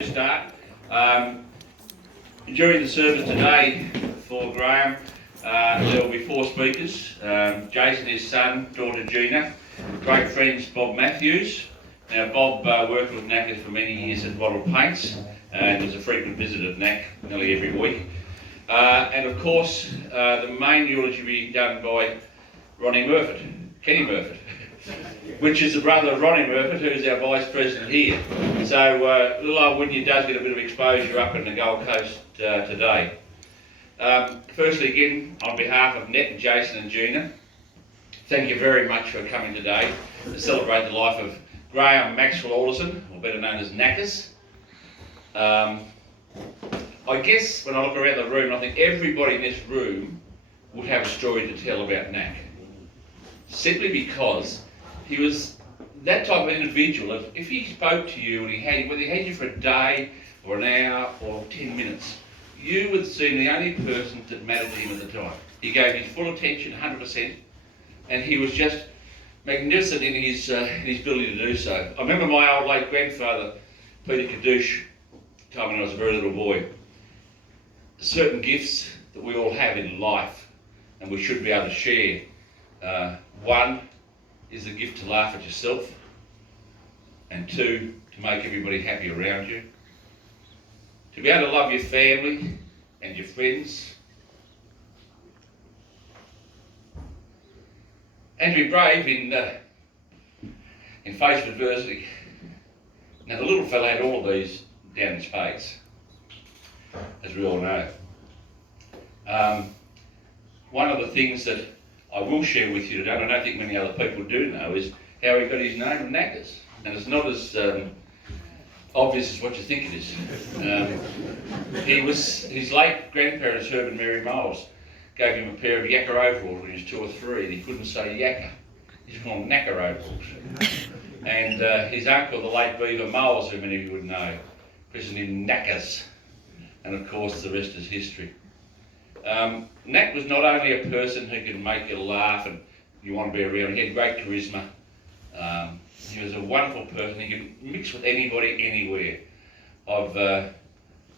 Start. During the service today for Graham, there will be four speakers. Jason, his son, daughter Gina, great friends Bob Matthews. Now Bob worked with Knackers for many years at Wattle Paints and was a frequent visitor at Knack nearly every week. And of course, the main eulogy will be done by Kenny Murphy, which is the brother of Ronnie Murphy, who's our Vice President here. So little old Wynyard does get a bit of exposure up in the Gold Coast today. Firstly, again, on behalf of Nat and Jason and Gina, thank you very much for coming today to celebrate the life of Graham Maxwell Alderson, or better known as Knackers. I guess when I look around the room, I think everybody in this room would have a story to tell about Knack. Simply because he was that type of individual. If he spoke to you and whether he had you for a day or an hour or 10 minutes, you would seem the only person that mattered to him at the time. He gave his full attention, 100%, and he was just magnificent in his ability to do so. I remember my old late grandfather, Peter Kadoosh, told me when I was a very little boy, certain gifts that we all have in life and we should be able to share. One is the gift to laugh at yourself, and two, to make everybody happy around you. To be able to love your family and your friends. And to be brave in face of adversity. Now the little fella had all of these down in spades, as we all know. One of the things that I will share with you today, and I don't think many other people do know, is how he got his name of Knackers. And it's not as obvious as what you think it is. His late grandparents, Herb and Mary Miles, gave him a pair of yakka overalls when he was 2 or 3, and he couldn't say yakka. He just called them knacker overalls. And his uncle, the late Beaver Miles, who many of you would know, christened him Knackers. And of course, the rest is history. Knack was not only a person who could make you laugh and you want to be around, he had great charisma. He was a wonderful person. He could mix with anybody, anywhere.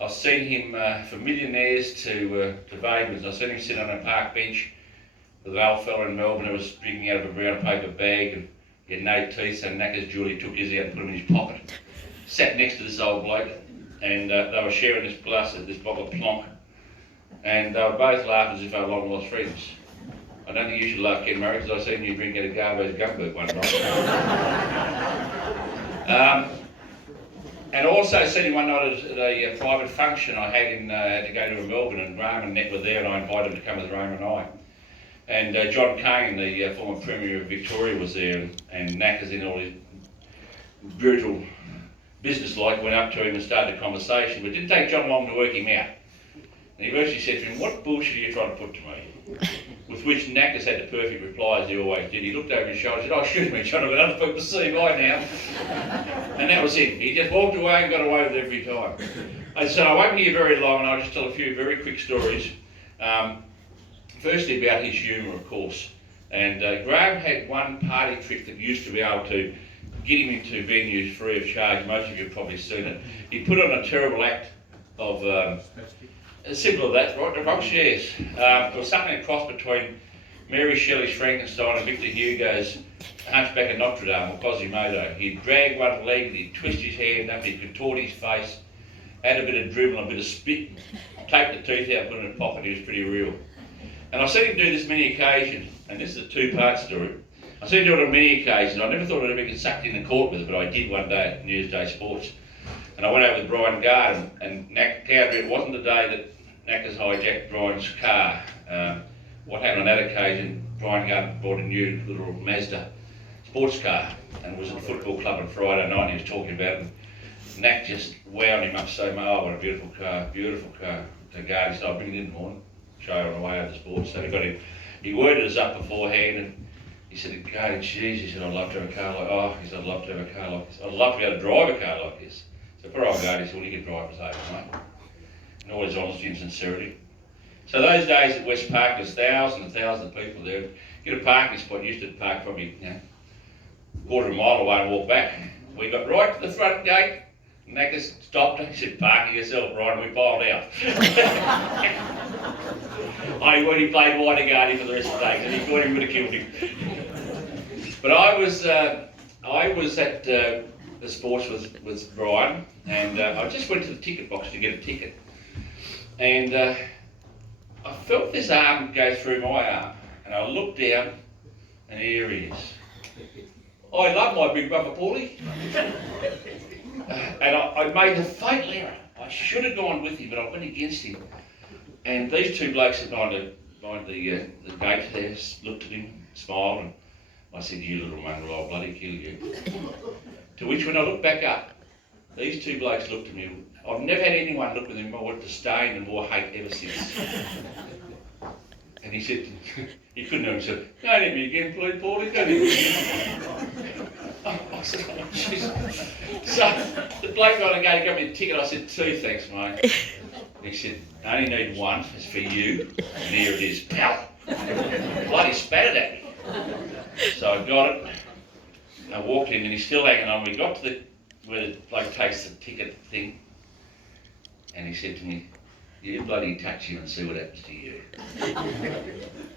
I've seen him from millionaires to vagrants. I've seen him sit on a park bench with an old fella in Melbourne who was drinking out of a brown paper bag, and he had no teeth, so Knackers Julie took his out and put him in his pocket. Sat next to this old bloke, and they were sharing this bottle of plonk. And they were both laughing as if they were long lost friends. I don't think you should laugh, Ken Murray, because I seen you drink out of Garbo's Gumboot one night. And I also seen him one night at a private function I had to go to in Melbourne, and Graham and Nat were there, and I invited him to come with Graham and I. And John Kane, the former Premier of Victoria, was there, and Knackers, in all his brutal business-like, went up to him and started a conversation, but it didn't take John long to work him out. And he virtually said to him, "What bullshit are you trying to put to me?" With which Knackers had the perfect reply, as he always did. He looked over his shoulder and said, "Oh, excuse me, John, I've got other people to see by now." And that was it. He just walked away and got away with it every time. And so I won't be here very long, and I'll just tell a few very quick stories. Firstly, about his humour, of course. And Graham had one party trick that used to be able to get him into venues free of charge. Most of you have probably seen it. He put on a terrible act of... simple as that, right? The box shares. There was something a cross between Mary Shelley's Frankenstein and Victor Hugo's Hunchback of Notre Dame, or Quasimodo. He'd drag one leg, he'd twist his hand up, he'd contort his face, add a bit of dribble and a bit of spit, take the teeth out, put it in his pocket. He was pretty real. And I've seen him do this many occasions, and this is a two-part story. I've seen him do it on many occasions. I never thought I'd ever get sucked in the court with it, but I did one day at Newsday Sports. And I went over with Brian Garden, and it wasn't the day that Knackers hijacked Brian's car. What happened on that occasion, Brian Garden bought a new little Mazda sports car and was at the football club on Friday night, and he was talking about it, and Knack just wound him up so much. "Oh, what a beautiful car, beautiful car." The guard said, "I'll bring it in the morning, show you on the way over the sports." So he worded us up beforehand, and he said, "God, geez," he said, "I'd love to have a car like," "Oh," he said, "I'd love to have a car like this. I'd love to be able to drive a car like this." So poor old guard, he said, "Well, you can drive us over, mate." And all his honesty and sincerity. So those days at West Park, there's thousands and thousands of people there. Get a parking spot, used to park probably quarter of a mile away and walk back. We got right to the front gate, Knackers stopped. He said, "Park yourself, Brian." We piled out. He played wide guard for the rest of the day, and he thought he would have killed him. But I was at the sports with Brian, and I just went to the ticket box to get a ticket, and I felt this arm go through my arm, and I looked down, and here he is. I love my big brother Paulie, and I made a fatal error. I should have gone with him, but I went against him. And these two blokes behind the gate there looked at him, smiled, and I said, "You little mongrel, I'll bloody kill you." To which, when I looked back up, these two blokes looked at me. I've never had anyone look at me more disdain and more hate ever since. And he said, he couldn't have said, "Don't hit me again, please, Paulie, don't hit me again." I said, "Oh, jeez." So the bloke got to go to get me the ticket. I said, "2, thanks, mate." He said, "I only need one, it's for you." And here it is. Pow! Bloody spat it at me. So I got it. I walked in and he's still hanging on. We got to where the bloke takes the ticket thing. And he said to me, "You bloody touch him and see what happens to you."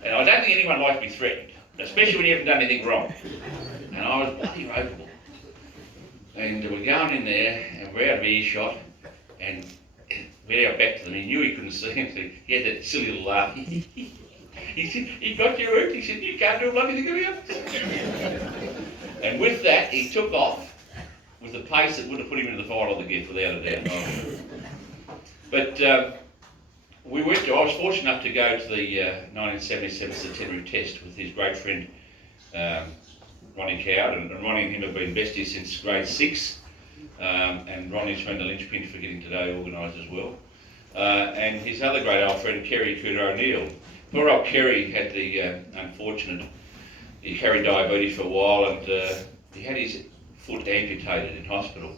And I don't think anyone likes to be threatened, especially when you haven't done anything wrong. And I was bloody ropeable. And we're going in there and we're out of earshot, and we're out back to them. He knew he couldn't see him, so he had that silly little laugh. He said, "He got you hooked." He said, "You can't do a bloody thing about it." And with that, he took off with a pace that would have put him into the final of the gift without a doubt. But I was fortunate enough to go to the 1977 Centenary Test with his great friend Ronnie Coward, and Ronnie and him have been besties since grade 6, and Ronnie's been the linchpin for getting today organised as well. And his other great old friend, Kerry Cooter O'Neill. Poor old Kerry had the he carried diabetes for a while, and he had his foot amputated in hospital.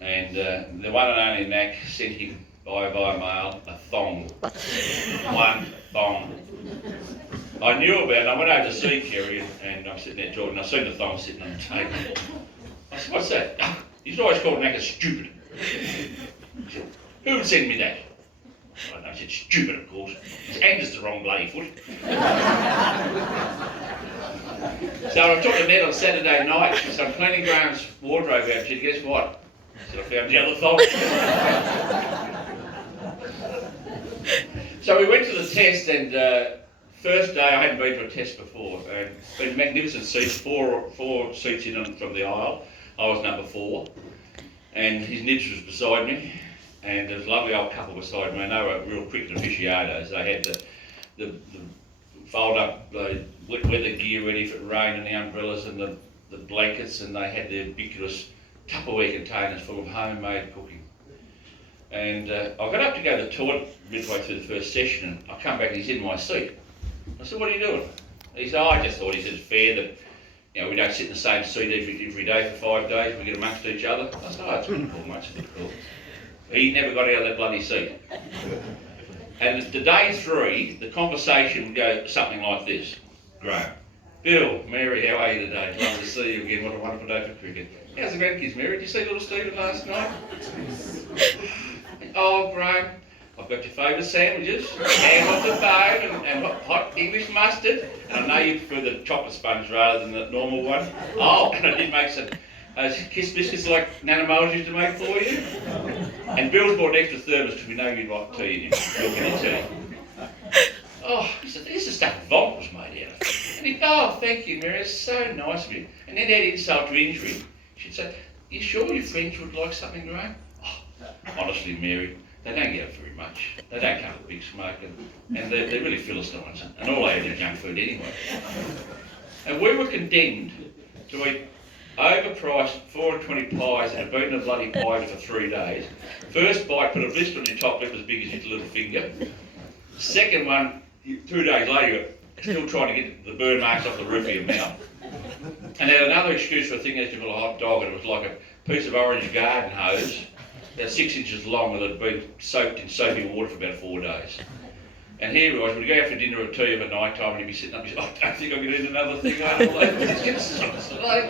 And the one and only Knack sent him via mail a thong. One thong. I knew about it. I went over to see Kerry, and I'm sitting there talking. I seen the thong sitting on the table. I said, "What's that?" He's always called Knackers stupid. I said, "Who would send me that?" I said, "Stupid, of course. And it's the wrong bloody foot." So I took the net on Saturday night. So I'm cleaning Graham's wardrobe out. She said, "Guess what?" I said, "I found the other thong." So we went to the test, and first day I hadn't been to a test before. And been magnificent seats, four seats in from the aisle. I was number 4, and his nibs was beside me, and there was a lovely old couple beside me, and they were real cricket aficionados. They had the fold up wet weather gear ready for rain, and the umbrellas and the blankets, and they had the ubiquitous Tupperware containers full of homemade cooking. And I got up to go to the toilet midway through the first session, and I come back and he's in my seat. I said, "What are you doing?" He said, "I just thought," he said, "it's fair that we don't sit in the same seat every day for 5 days, we get amongst each other." I said, "Oh, it's pretty cool, mate, it's cool." He never got out of that bloody seat. And the day 3, the conversation would go something like this: "Graham, Bill, Mary, how are you today? Love to see you again. What a wonderful day for cricket. How's the grandkids, Mary? Did you see little Stephen last night?" "Oh, Graham, I've got your favourite sandwiches, ham off the bone, and hot English mustard. And I know you prefer the chocolate sponge rather than the normal one. Oh, and I did make some kiss biscuits like Nana Moles used to make for you. And Bill's bought an extra thermos because we know you'd like tea in your tea." Oh, he said, "This is stuff Vonk was made out of." And he'd go, "Oh, thank you, Mary, it's so nice of you." And then add insult to injury. She'd say, "You sure your friends would like something, Graham?" "Oh, honestly, Mary, they don't get it very much. They don't come with big smoke, and they're really Philistines, and all they eat is junk food anyway." And we were condemned to eat overpriced 420 pies and have been a bloody pie for 3 days. First bite put a blister on your top lip as big as your little finger. Second one, 2 days later, you're still trying to get the burn marks off the roof of your mouth. And they had another excuse for a thing as if it was a hot dog, and it was like a piece of orange garden hose, about 6 inches long, that had been soaked in soapy water for about 4 days. And here we was, we'd go out for dinner or tea at night time, and he'd be sitting up, and he'd say, "I don't think I can eat another thing." Let's get some today.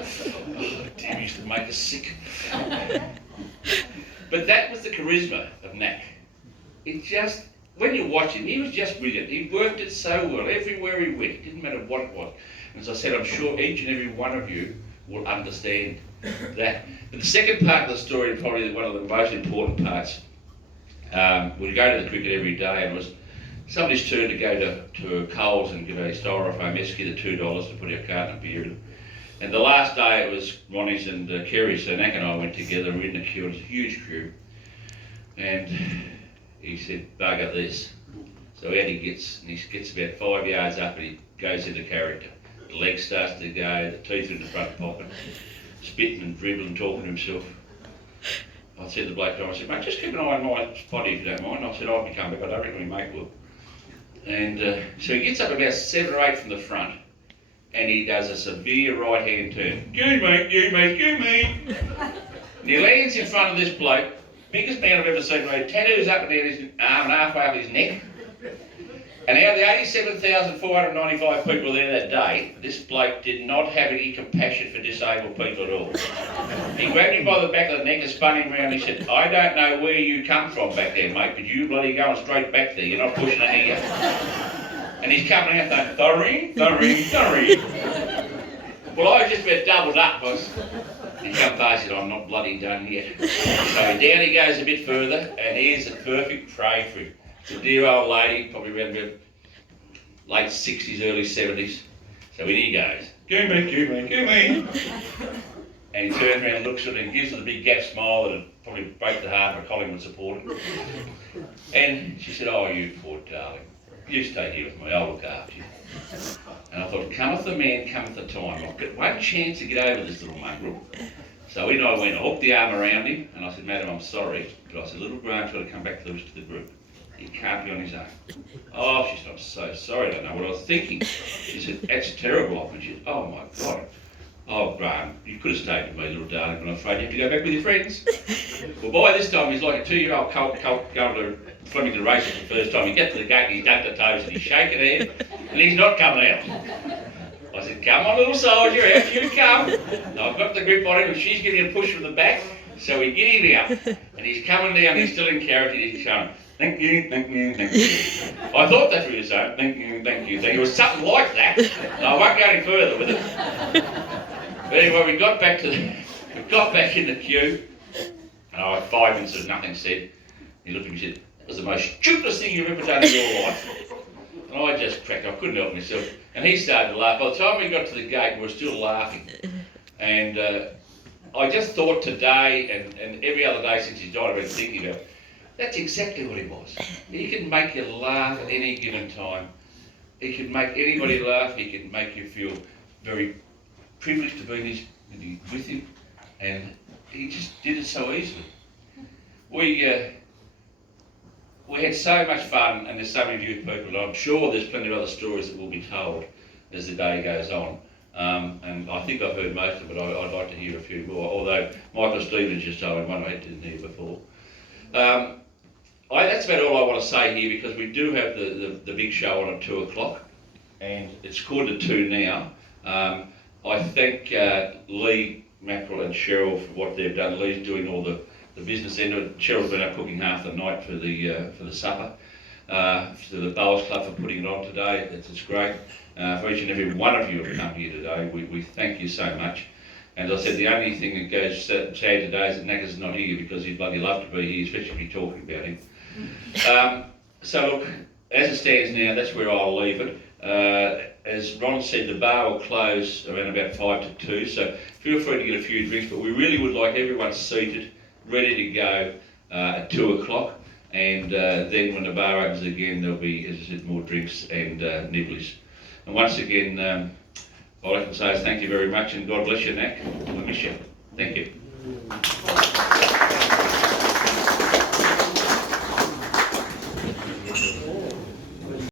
Oh, damn, he used to make us sick. But that was the charisma of Knack. It just, when you watch him, he was just brilliant. He worked it so well everywhere he went. It didn't matter what it was. As I said, I'm sure each and every one of you will understand that. But the second part of the story, probably one of the most important parts, we go to the cricket every day, and it was somebody's turn to go to Coles and give a styrofoam esky the $2 to put our carton of beer in. And the last day it was Ronnie's and Kerry's, so Knack and I went together, we were in the queue, it was a huge queue. And he said, bugger this. So out he gets about 5 yards up and he goes into character. The leg starts to go, the teeth are in the front pocket, spitting and dribbling, talking to himself. I said to the bloke, I said, mate, just keep an eye on my body if you don't mind. I said, I'll be coming back, I don't reckon we make will. And so he gets up about 7 or 8 from the front and he does a severe right hand turn. Go mate, go mate, go mate. And he lands in front of this bloke, biggest man I've ever seen, with tattoos up and down his arm and halfway up his neck. And out of the 87,495 people there that day, this bloke did not have any compassion for disabled people at all. He grabbed him by the back of the neck and spun him around and he said, I don't know where you come from back there, mate, but you bloody going straight back there, you're not pushing it here. And he's coming out saying, thurry, thurry, thurry. Well, I was just about doubled up, boss. He come past and I'm not bloody done yet. So down he goes a bit further, and here's a perfect tray for him. It's a dear old lady, probably around about late 60s, early 70s. So in he goes, go me. And he turns around and looks at her and gives her the big gap smile that would probably break the heart of a Collingwood supporter. And she said, oh, you poor darling, you stay here with me, I'll look after you. And I thought, cometh the man, cometh the time. I've got one chance to get over this little mongrel. So in I went, I hooked the arm around him, and I said, madam, I'm sorry, but I said, little Graham's got to come back to the rest of the group. He can't be on his own. Oh, she said, I'm so sorry, I don't know what I was thinking. She said, that's terrible of me. She said, oh my God. Oh, Graham, you could have stayed with me, little darling, but I'm afraid you have to go back with your friends. Well, by this time, he's like a 2-year-old colt going to Flemington race for the first time. He gets to the gate and he's ducked the toes and he's shaking head and he's not coming out. I said, come on, little soldier, out you come. And I've got the grip on him and she's giving him a push from the back, so we get him out. And he's coming down, he's still in character, he's showing, thank you, thank you, thank you. I thought that's what he was saying, thank you, thank you, thank you. It was something like that. And I won't go any further with it. But anyway, we got back in the queue, and I had 5 minutes of nothing said. He looked at me and said, that was the most stupidest thing you've ever done in your life. And I just cracked, I couldn't help myself. And he started to laugh. By the time we got to the gate, we were still laughing. And I just thought today, and every other day since he died, I've been thinking about, that's exactly what he was. He can make you laugh at any given time. He can make anybody laugh. He can make you feel very privileged to be with him, and he just did it so easily. We had so much fun, and there's so many youth people, and I'm sure there's plenty of other stories that will be told as the day goes on. And I think I've heard most of it. I'd like to hear a few more, although Michael Stevens just told me one I didn't hear before. That's about all I want to say here, because we do have the big show on at 2 o'clock, and it's quarter to 2 now. I thank Lee Mackerel and Cheryl for what they've done. Lee's doing all the business end of it. Cheryl's been out cooking half the night for the supper. To the Bowls Club for putting it on today. It's great. For each and every one of you who have come here today, we thank you so much. And as I said, the only thing that goes sad today is that Knackers is not here, because he'd bloody love to be here, especially if you're talking about him. So look, as it stands now, that's where I'll leave it. As Ron said, the bar will close around about 5 to 2, so feel free to get a few drinks, but we really would like everyone seated, ready to go at 2 o'clock, and then when the bar opens again, there'll be, as I said, more drinks and nibblies. And once again, all I can say is thank you very much, and God bless you, Knack. I miss you. Thank you.